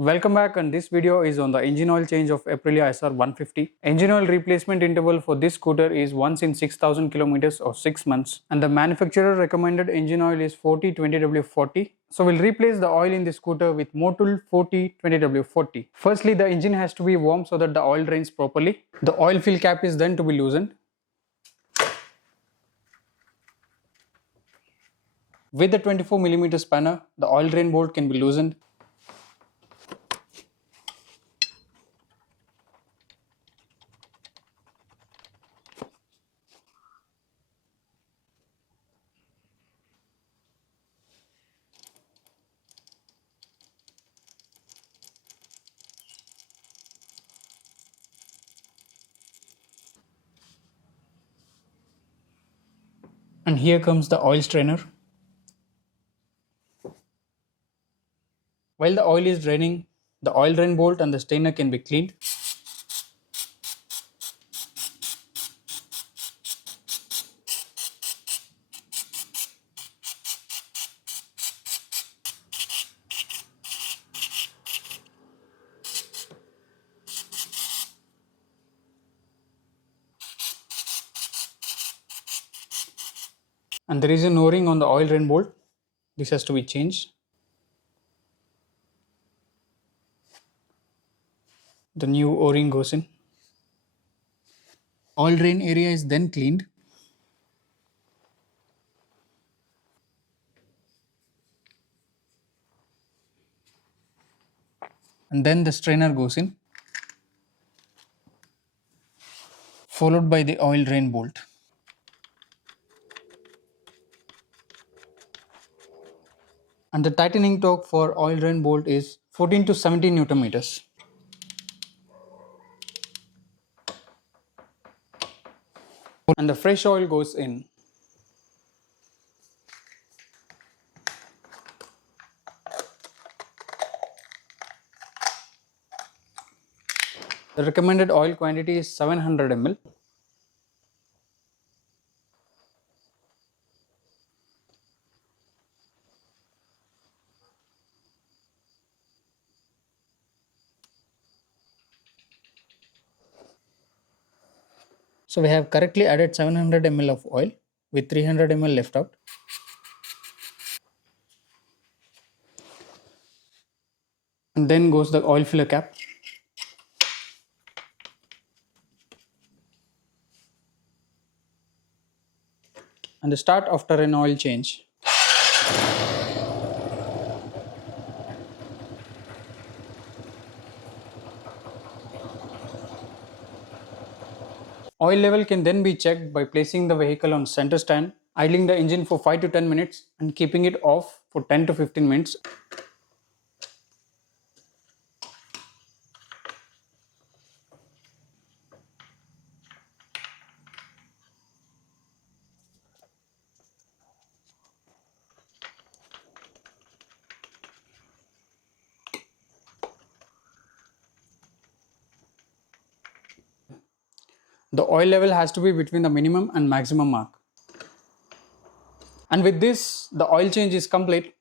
Welcome back, and this video is on the engine oil change of Aprilia SR150. Engine oil replacement interval for this scooter is once in 6000 kilometers or 6 months, and the manufacturer recommended engine oil is 40-20W40. So we'll replace the oil in the scooter with Motul 40-20W40. Firstly, the engine has to be warm so that the oil drains properly. The oil fill cap is then to be loosened. With the 24mm spanner, the oil drain bolt can be loosened. And here comes the oil strainer. While the oil is draining, the oil drain bolt and the strainer can be cleaned. And there is an O-ring on the oil drain bolt. This has to be changed. The new O-ring goes in. Oil drain area is then cleaned. And then the strainer goes in, followed by the oil drain bolt. And the tightening torque for oil drain bolt is 14 to 17 Newton meters. And the fresh oil goes in. The recommended oil quantity is 700 ml. So we have correctly added 700 ml of oil with 300 ml left out. And then goes the oil filler cap. And the start after an oil change. Oil level can then be checked by placing the vehicle on center stand, idling the engine for 5 to 10 minutes and keeping it off for 10 to 15 minutes. The oil level has to be between the minimum and maximum mark. And with this, the oil change is complete.